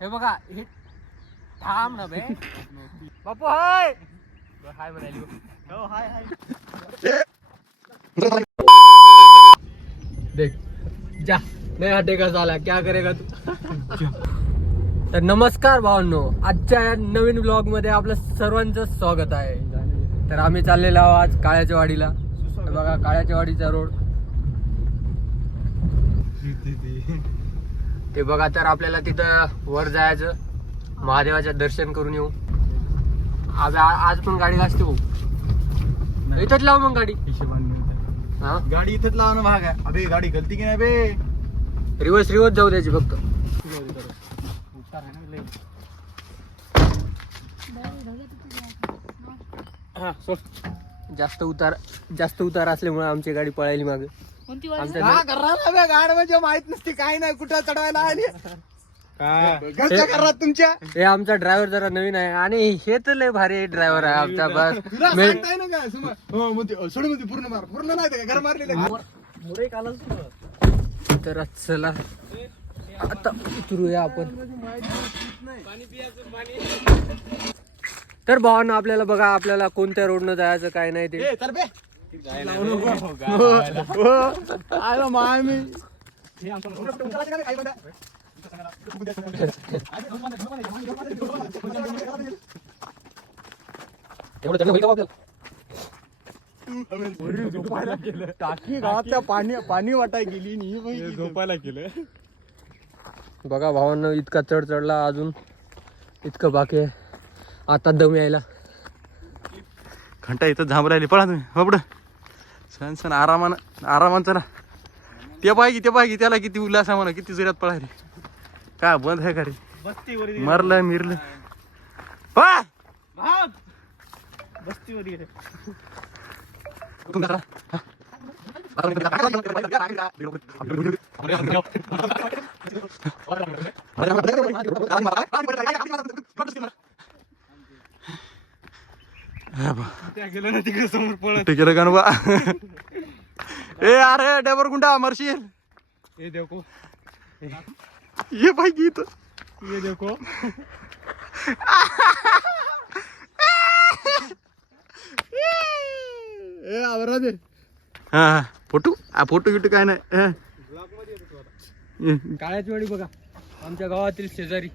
हे बघा हे थांब ना बे बापू हाय हाय म्हणाली हो हाय हाय देख जा नाही हटेगा साला क्या करेगा तू तर नमस्कार भावांनो, आजच्या या नवीन ब्लॉग मध्ये आपलं सर्वांचं स्वागत आहे. तर आम्ही चाललेलो आहोत आज काळ्याच्या वाडीला. तर बघा काळ्याच्या वाडीचा रोड ते बघा. तर आपल्याला तिथं वर जायचं, महादेवाचं दर्शन करून येऊ. आज पण गाडी घासते भाऊ, इथंच लाव मग गाडी. हा गाडी इथेच लावणं भाग आहे. अबे गाडी गलती की नाही बे, रिवर्स जाऊ द्यायची फक्त. जास्त उतार असल्यामुळे आमची गाडी पळायली मागे. गाडी म्हणजे माहित नसते काही नाही, कुठं चढवायला आली घरात तुमच्या. हे आमचा ड्रायव्हर जरा नवीन आहे आणि हे तर लय भारी ड्रायव्हर आहे आमचा. बस पूर्ण नाही घर मारलेलं. तर चला आता उतरूया आपण. तर भावांना आपल्याला बघा, आपल्याला कोणत्या रोडनं जायचं काय नाही ते. टाकी गावातल्या पाणी वाटाय गेली झोपायला केलं. बघा भावांना इतका चढला, अजून इतकं बाकी आहे. आता दम यायला. घंटा इथं झांब राहिली. पळा तुम्ही बाबड सण आरामान चला. ते पाहिजे त्याला किती उल्हास आहे म्हणा, किती जोरात पळाली. काय बंद आहे का रे, मरलं मिरलं बस्तीवर. तिकडे समोर पळत गेलं का बा. ए अरे डेबर गुंडा मरशील. ये देखो ये भाई गीत ये देखो. ए आवरा दे. हा फोटो गिटू काय नाही. काळ्याची वाडी बघा, आमच्या गावातील शेजारी.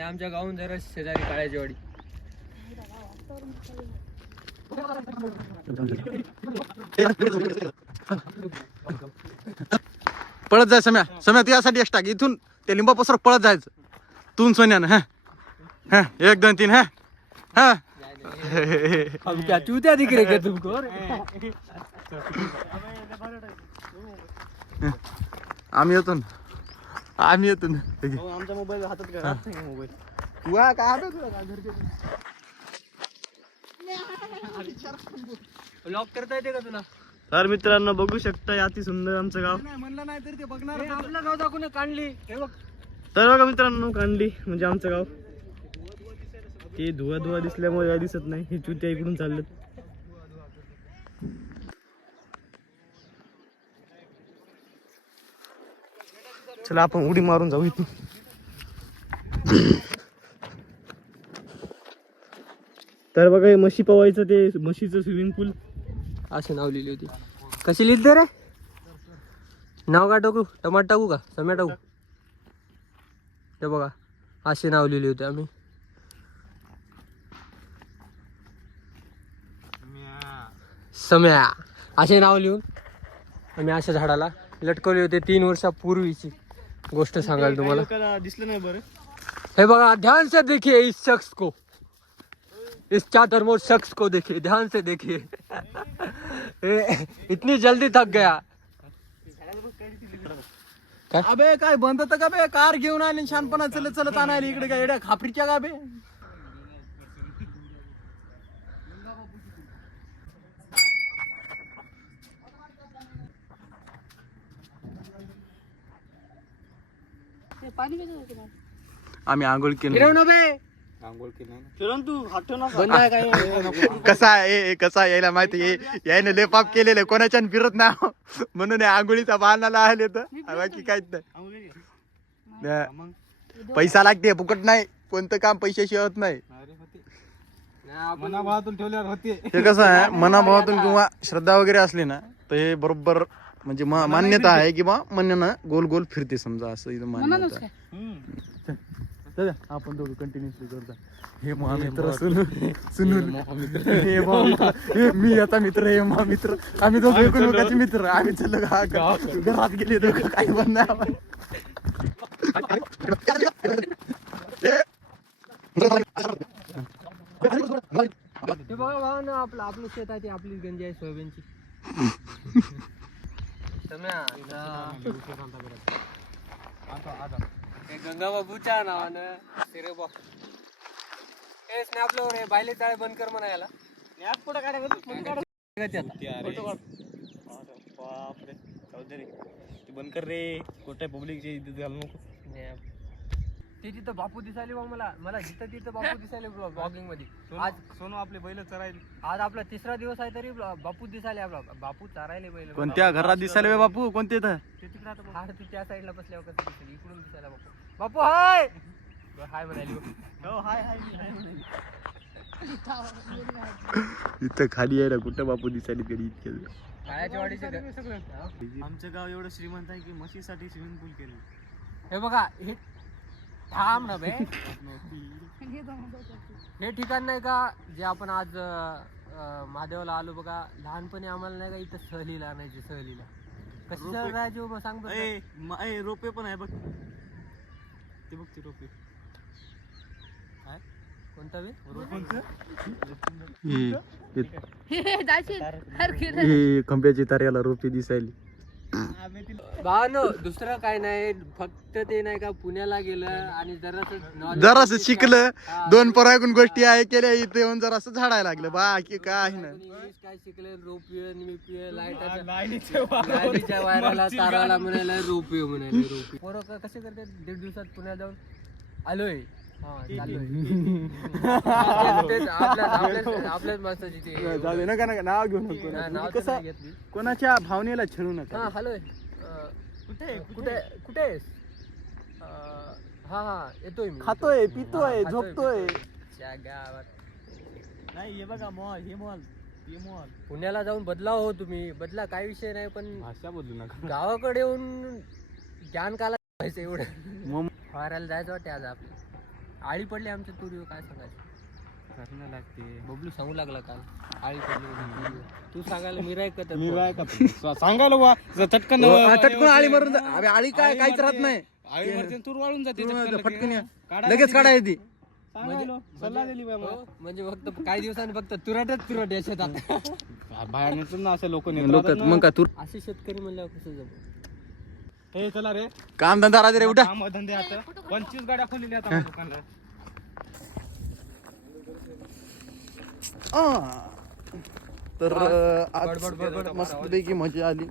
आमच्या गावून जरा शेजारी काळ्याची वाडी. पळत जाय सम्या तू यासाठी एक्स्ट्रा इथून ते लिंबा पसर पळत जायचं तू सोन्यानं. हा 1 2 3 हा हम क्या चूतिया दिख रहे क्या तुमको? आम्ही येतो ना. आमचा मोबाईल हातात घ्या. मोबाईल तुला काय लॉक करता येते का तुला? तर मित्रांनो बघू शकता अति सुंदर आमचं गाव. म्हणलं नाही तरी ते बघणार. आपलं गाव दाखवून काढली. हे बघ तर बघा मित्रांनो, कांडली म्हणजे आमचं गाव. ते धुवा दिसल्यामुळे काय दिसत नाही. हे चुत्या इकडून चाललेत. चला आपण उडी मारून जाऊ इथून. तर बघा हे म्हशी पवायचं, ते म्हशीचं स्विमिंग पूल असे नाव लिहिली होती. कशी लिहिली रे? नाव का टाकू? टमाट टाकू का सम्या टाकू? ते बघा असे नाव लिहिले होते आम्ही. सम्या असे नाव लिहून आम्ही अशा झाडाला लटकवले होते. 3 वर्षापूर्वीची गोष्ट सांगाल तुम्हाला. दिसलं नाही बरं. हे बघा ध्यान से देखिए इस शख्स को, इस चातुर्मोर शख्स को देखिए, ध्यान से देखिए. इतनी जल्दी थक गया. अबे काय बंद होतं का बे? कार घेऊन आली शानपणा चलत आणायला इकडे काय एवढ्या खापरीच्या का बे? आम्ही आंघोळ केली. कसा यायला माहिती यायनं लय पाप केलेलं कोणाच्या फिरत नाही म्हणून आंघोळीचा बहाणा आले तर बाकी काहीच नाही. पैसा लागते फुकट नाही, कोणतं काम पैशाशिवाय होत नाही. मनाभावातून ठेवल्यावर होते. हे कसं आहे, मनाभावातून किंवा श्रद्धा वगैरे असली ना तर हे बरोबर म्हणजे मान्यता आहे की बा म्हणणं गोल गोल फिरते समजा, असं इथं मान्यता आहे. आपण दोघं कंटिन्युअसली करता. हे महामित्र सुनून हे महामित्र, हे मी आता मित्र, हे महामित्र, आम्ही दोघं एकमेकाचे मित्र. आम्ही चल घरात गेले दोघं, काही पण नाही आम्हाला. ते बघा भावा ना, आपलं शेत आहे, आपली गंजी आहे सोयाबीनची. गंगा बाबूच्या नावानं सिरे बॉ ए स्नॅपलो रे, बायले जाळे बंद कर म्हणा याला. बापरे चौधरी ते बंद कर रे, कुठे पब्लिकची इज्जत घालू नको. ते तिथं बापू दिसायले बा, मला जिथं तिथं बापू दिसायले ब्लॉगिंग मध्ये. आज सोनू आपले बैल चरायले. आज आपला 3रा दिवस आहे तरी बापू दिसायले, आपला बापू चारायले बैल. कोणत्या घरात दिसायला बे बापू, कोणते तर ते तिकडे आता हाड तू त्या साईडला बसल्यावर कसं दिसेल, इकडून दिसायला बापू. बापू हाय हाय म्हणाली. हो हाय हाय म्हणाली. इथं खाली आहे ना, कुठं बापू दिसायला कधी इतके. खायाच्या वाडीचे आमचं गाव एवढं श्रीमंत आहे की म्हशीसाठी स्विमिंग पूल केलं. हे बघा, हे थांब ना बे. हे ठिकाण नाही का जे आपण आज महादेवाला आलो बघा, लहानपणी आम्हाला नाही का इथं सहलीला आणायची, सहलीला कशी सहल राहायची बाबा सांग बरं. रोपे पण आहे बघ, ते बघ ते रोपे. कोणता बे? खंब्याची तार्याला रोपे दिसायली. भावानो दुसरं काय नाही, फक्त ते नाही का पुण्याला गेलं आणि जरासं शिकलं, 2 परायकून गोष्टी आहे केल्या, इथे येऊन जरासं झाडायला लागलं बाकी काय ना. इंग्लिश काय शिकले, रोपियो निपियो, लाईटच्या वायराला ताराला म्हणायला रोपियो म्हणायला. रोपियो पोरं कसे करतात, 1.5 दिवसात पुण्यात जाऊन आलोय, आपल्याच माणसाची ते नका नाव घेऊ नको, कसं कोणाच्या भावनेला छेडू नका. हा हॅलो, कुठे कुठे कुठे आहेस? हा येतोय मी, खातोय पितोय झोपतोय. गावात नाही, हे बघा मॉल, हे मॉल, हे मॉल. पुण्याला जाऊन बदला हो तुम्ही, बदला काय विषय नाही, पण भाषा बदलू नका. गावाकडे येऊन ज्ञान काला व्हायचं एवढं. फवारायला जायचं वाटते आज आपलं. आळी पडली आमच्या तुरीवर, काय सांगायचं करणं लागते. बबलू सांगू लागला काल आळी पडली. तू सांगायला मी राय का सांगायला बा चटकन चटकन आळी मारून आळी काय काहीच राहत नाही, तूर वाळून जाते फटकन लगेच काढायची ती. सल्ला दिली म्हणजे फक्त काही दिवसांनी फक्त तुरटच तुरट या शेतात बाहेर नेतो ना असे लोक मग का तूर असे शेतकरी म्हणल्यावर कसं जमू. हे चला रे, काम धंदा राहते रे, उठा. काम धंदे आता 25 गाड्या खोलल्या आता दुकानला. तर आज मस्तपैकी मजा आली,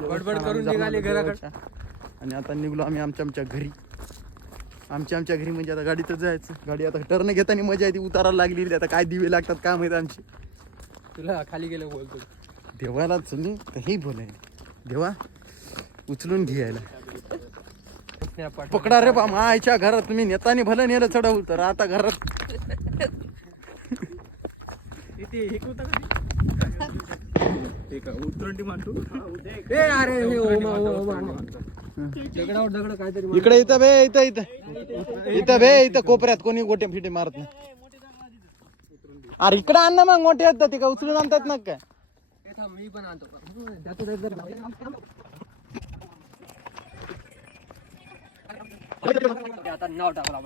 बडबड करून निघाले घराकडे. आणि आता निघलो आम्ही आमच्या घरी. आमच्या घरी म्हणजे आता गाडीतच जायचं. गाडी आता टर्न घेताना मजा येते, उतारायला लागली. आता काय दिवे लागतात काय माहिती आमची. तुला खाली गेलं बोलतो देवाला चुनी काही बोलायला, देवा उचलून घ्यायला पकडा रे बा. मायच्या घरात तुम्ही नेतानी भलं नेलं चढवू, तर आता घरात उतरंडी मांडू. अरे दगड काहीतरी इकडे इथं बे इथं कोपऱ्यात कोणी गोटे फिटे मारत नाही. अरे इकडे आण ना, मग मोठे आहेत ते का उचलून आणतात ना काय. मी पण आणतो. आता नाव टाकला,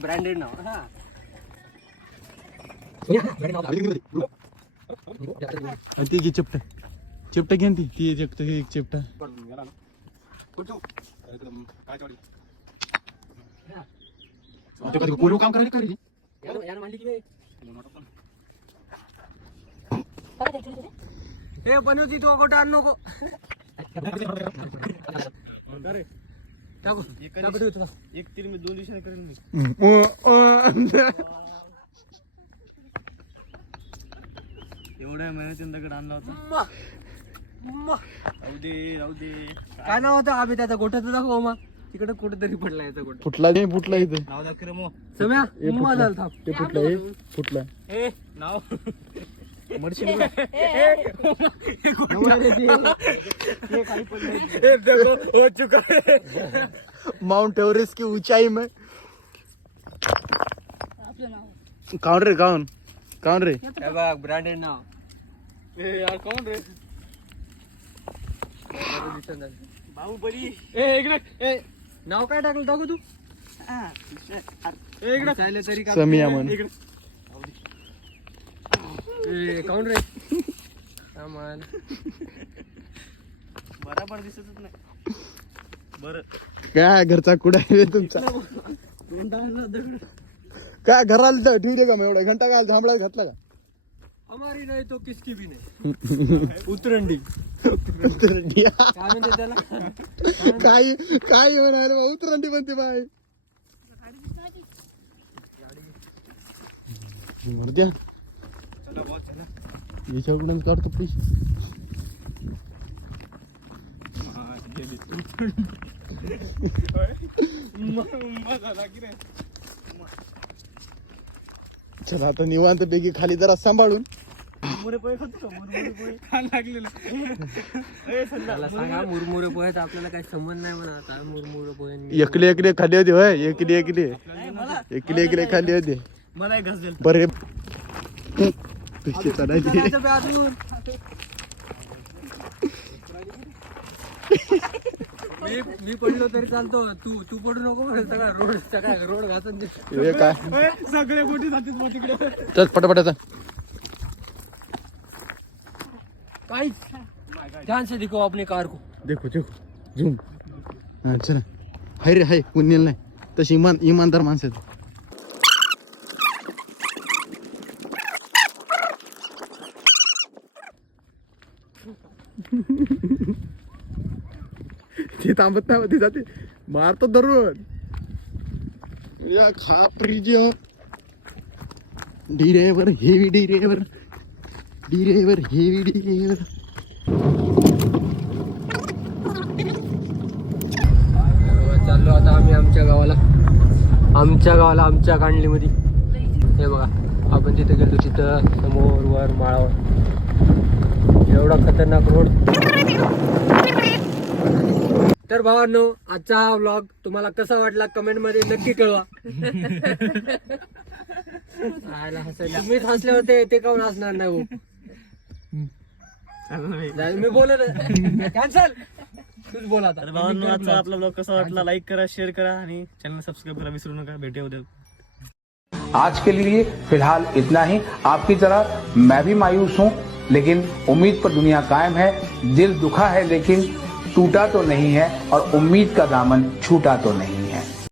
ब्रँडेड नाव. ती घे चिपटा घेन ती चिपटा. काम करायला हे बनवती तू गोटा आण नको. एक तीन मी 2 दिवसांनी करेन मी. एवढ्या महिन्यात दगड आणला होता. राहू दे काय नाव होतं आम्ही त्याचा गोठ्याचं दाखव मग. तिकडे कुठेतरी पडला याचा कुठं फुटला नाही, फुटला इथे. नाव दाखव रे मग. सम्या हे मुंबई फुटला. झालं थांब. ते फुटला, हे फुटला. ए नाव मरशील का? माउंट एव्हरेस्ट की ऊंचाई में. कौन रे, कौन कौन रे? हे बघ ब्रँडेड नाव. ए यार कोण रे? दिसत नाही. बाहुबली. ए इकडे. ए नाव काय टाकलं टाकू तू ए इकडे. चालले तरी का समिया म्हण. इकडे. काऊन रे सामान बराबर दिसतच नाही. बरं काय घरचा कुडा आहे तुमचा? काय घराला ठीक आहे का मग? एवढा घंटा काय थांबला घातला का? हमारी नाही तो किसकी भी नाही. उतरंडी उतरंडी. काय म्हणते त्याला? काही काही म्हणायला बा, उतरंडी म्हणते बाय. मर्द्या चला बॉस चला. याच्याकडून काढतो प्लीज. चला आता निवांत पैकी खाली जरा सांभाळून. मुरमुरे पोहे खातो का? मुरमुरे पोहे खायला लागलेलं. ए संदा त्याला सांगा मुरमुरे पोहेत आपल्याला काही संबंध नाही म्हणा. आता मुरमुरे पोहे एकले एकले खाली होते होय. एकले एकले एकले एकले खाली होते. मला एक घास देल. बरे पिशे चढायची. मी पडलो तरी चालतो. तू पडू नको बरं. सगळा रोड घासून दे. हे काय सगळे मोठी जातील मग तिकडे. चल पटापटाचा. काहीच ध्यान से दिखो अपनी कार को. देखो देखो झूम. हा चला. हाय रे हाय, पुण्यल नाही तशी इमानदार माणसं आहेत. ती थांबत नाही, ती जाते मारतो धरून. या खापरीजो डिरेवर हेवी डिरेवर डिरेवर हेवी डिरेवर. चाललो आता आम्ही आमच्या गावाला आमच्या कांडलीमध्ये. हे बघा आपण तिथे गेलो. तिथं समोर वर माळावर एवढा खतरनाक रोड. तर भावांनो आजचा हा व्लॉग तुम्हाला कसा वाटला कमेंट मध्ये नक्की कळवा. तुम्हीच हसले होते ते काऊन हसणार नाही भाऊ? मी बोलत कॅन्सल. तूच बोला आता. तर भावांनो आजचा आपला ब्लॉग कसा वाटला लाईक करा, शेअर करा आणि चॅनल सबस्क्राईब करा विसरू नका. भेटूया उद्या. आज के लिए फिलहाल इतना ही. आपकी तरह मैं भी मायूस हूँ, लेकिन उम्मीद पर दुनिया कायम है. दिल दुखा है लेकिन टूटा तो नहीं है और उम्मीद का दामन छूटा तो नहीं.